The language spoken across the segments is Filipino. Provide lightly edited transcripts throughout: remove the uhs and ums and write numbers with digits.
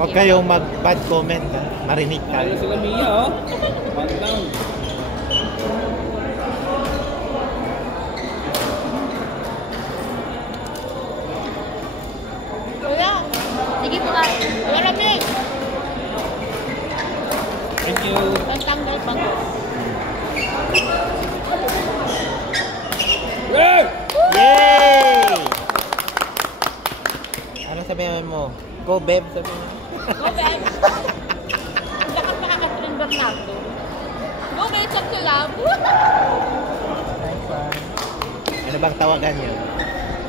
Huwag kayong mag-bad comment, ha? Marinig ka. Ayaw sila Mia, oh. Back down. Kuya, sige po ka. Kuya Ramig. Thank you. Pantanggal pang. Hey! Yay! Ano sabihin mo? Go, Beb, sabihin mo. Go, guys. Hindi ka makakatrin Bernardo. Go, guys, up to love. Ano bang tawagan niyo?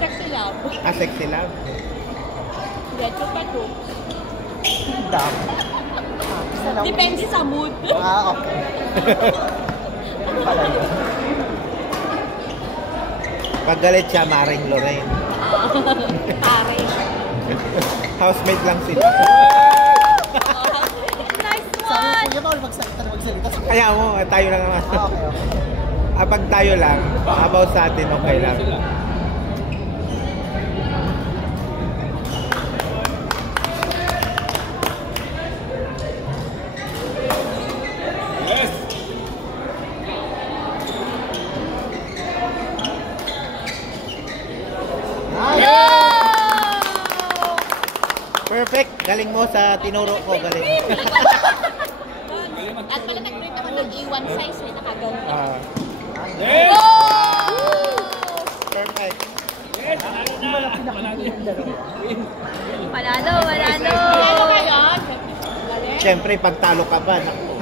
Sexy love. Ah, sexy love? Get to pa to. Dam. Depende sa mood. Ah, okay. Ano pala yun? Pag galit siya, Maring Lorraine. Pare. Housemate lang sila. Nice Sabi one! ko, bawal magsalita. Kaya mo, tayo lang naman. Ah, okay, okay. Pag tayo lang, about sa atin, okay lang. Sila. Yes! Perfect! Galing mo sa tinuro ko, galing. At pala nag-print ako ng A1 size, may nakaganda. Ah, Yes! perfect. Yes! Manalo yung dalawa. Manalo, manalo! Manalo kayo? Siyempre, pag talo ka ba, naku.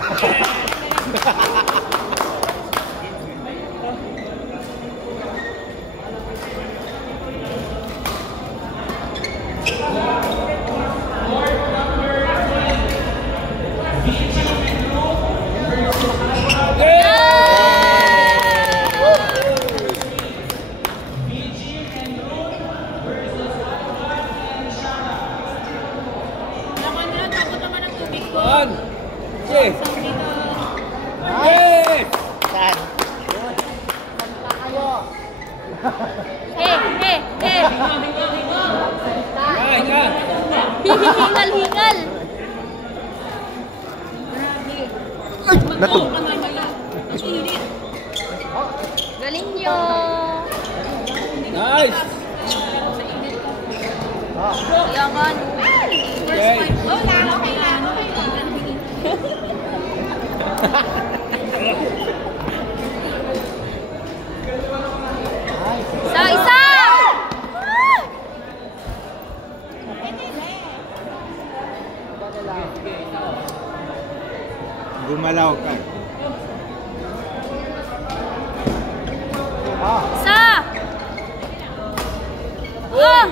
One! Yes! Yes! Saan? Yan, yan! Hingal-hingal! Natug. Galing nyo! Nice! Kaya nga, no? Okay. Isa! Gumalaw ka. Isa! Oh!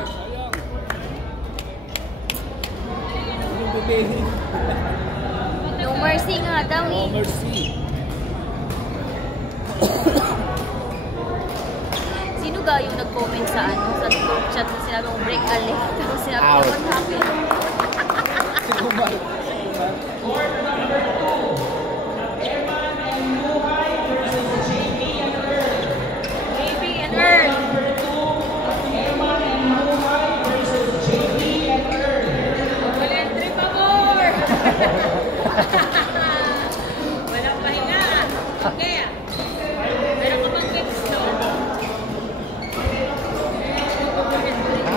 No mercy nga daw No eh. mercy. Sino ga yung nag-comment sa sa group chat na sinabi mong break a leg? Tapos sinabi Out. what happened? Sino ba? Baby and Earth. Valentry favor! Walang pahinga. Okay. Meron ka bang gigs, no?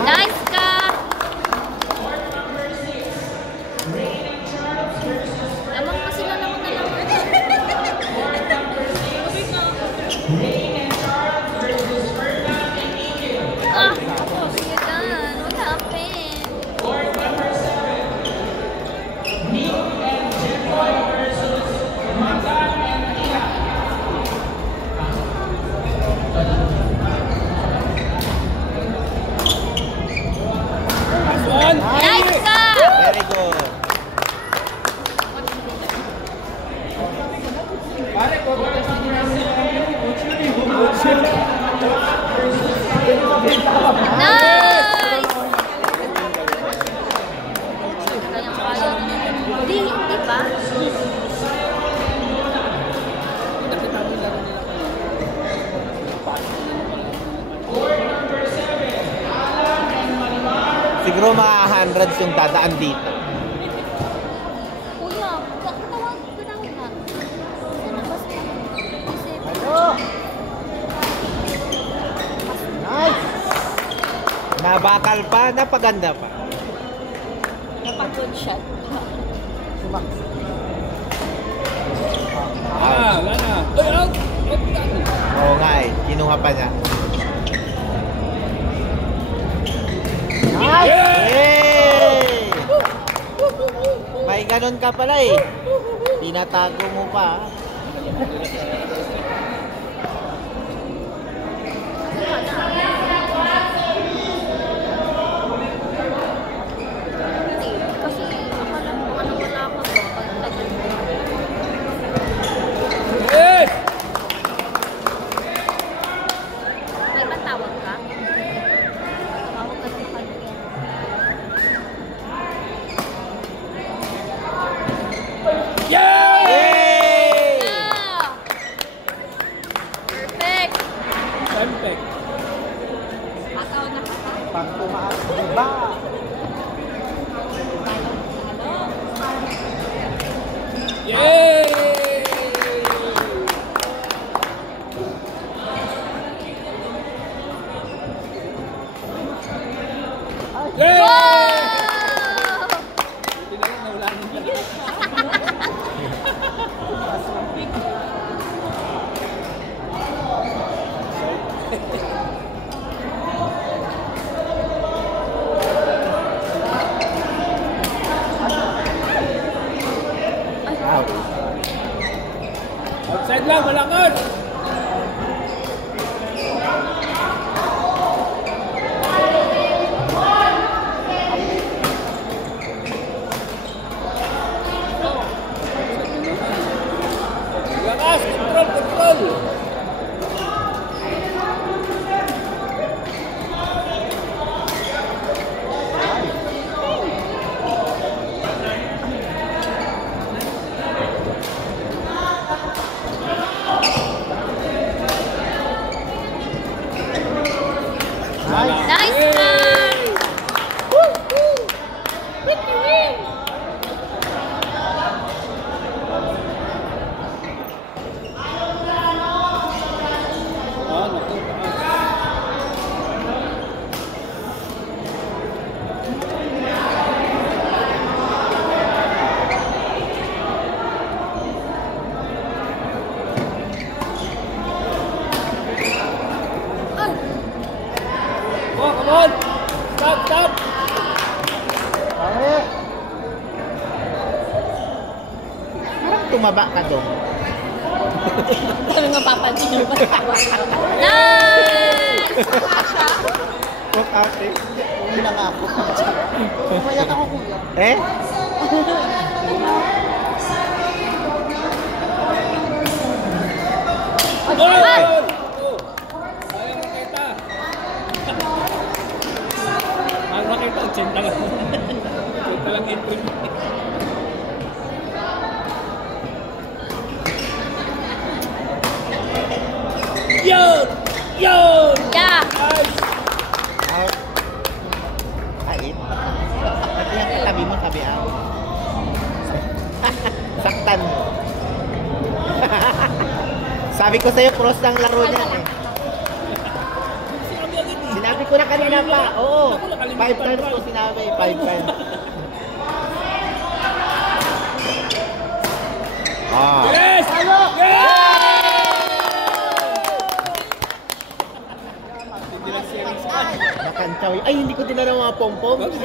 Nice ka! Lamang pa sila, lamang na lamang. Ah! You're done. What happened? Last one! Nice ka! Very good. Pare, Nice! Kaya-kaya. Hindi ba? Siguro mga hundreds yung dadaan dito. Nabakal pa, napaganda pa. Napag-good shot. Wala na. Ay, out! Oo nga eh, kinuha pa niya. Yay! May ganun ka pala eh. Tinatago mo pa. Kasi akala mo ano wala ako to. Pag-tagal mo. Yes! May patawag ka? Tawag ka sa kanya. Yeah! Yay! Yeah! Perfect! Siyempre. Pataw na ka. Pag tumaas, diba? Yay! Yay! Wow! Hindi na lang nawala nila. Out. Outside lang, malakad! Lakas! Control! Control! Nice. Nice Yay! one! Woo! Victory! Ah, naku. Ay! Oh, come on! Stop! Stop! Parang tumaba ka doon. Kami nga papansin nyo ba? Nice! Walk out eh. Uwi na nga ako. Umayak ako kuya. Eh? Oh! Oh! Ayaw makita. Ayaw makita. 80 lang. 80 lang entry. Yun! Yun! Yeah! Nice! Out. Ait. Pati yung katabi mo, sabi out. Saktan mo. Sabi ko sa'yo, cross ng laro niya eh. Sinabi agad eh. Sinabi ko na kanina pa. Oo. 5 times ko sinabi. 5 times. Ah. Yes! Yes! Hindi lang sharing sa kanya. Nakantsaw. Ay, hindi ko dinala mga pom-pom. Kasi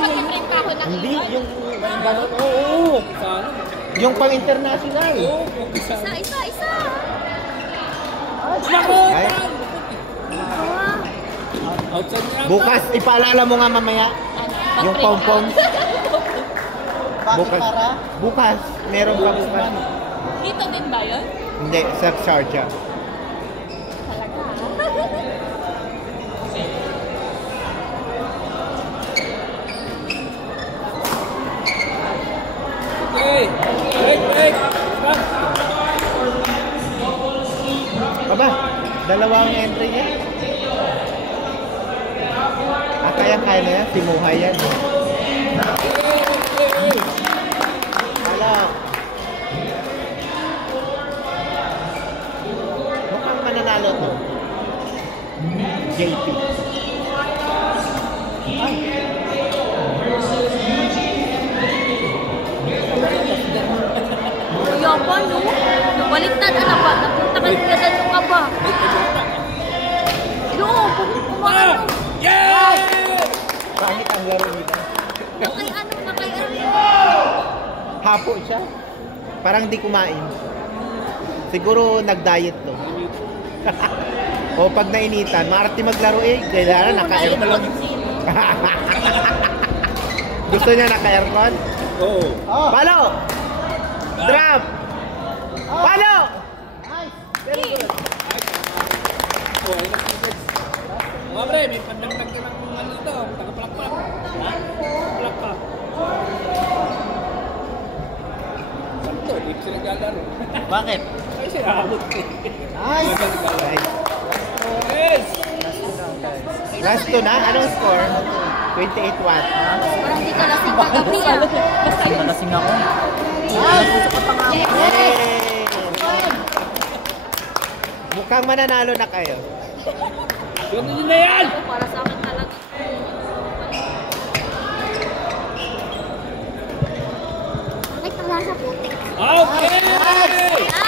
nag-print pa ako ng Hindi, yung gano'n. Oo. Sana. Yung pang-international. Oo, Isa, isa, isa! Nako! Ay. Ah, Outside niya. Bukas, ipaalala mo nga mamaya. ano, Yung mag-print pom-pom. Bakit Bukas. para? Bukas. Meron pa bukas. Dito din ba yun? Hindi, sa Sharjah. Talaga. Okay. Break, break. Stop. Aba, dalawang entry niya. Ah, kaya na yan. Si Muhay yan. Hala. Mukhang mananalo to. JP. Baliktad, anak ba? Napunta ka nila dyan yung kaba. Yung, kumano. Yeah! Pangit ang laro nila. Nakay ano. Hapo siya. Parang di kumain. Siguro nag-diet to. O pag nainitan, maarte maglaro eh. Kailangan naka-aircon. Gusto niya naka-aircon? Oo. Palo! Drop! Palo! Very good. Oh, ayun ang secrets. Mga pre, may pandagdag ka ng ano ito. Tagapalakpak. Ha? Palakpak. Sakto, di ko sila naglalaro. Bakit? Ay, sila abot ko. Nice! Nice. Yes! Last two na? Anong score? 28 watt. Parang di ka lasing kagabi ah. Nalasing ako. Yay! Mukhang mananalo na kayo. Ganun yun na yan! Para sa akin talaga. Ay, pala sa putik. Okay!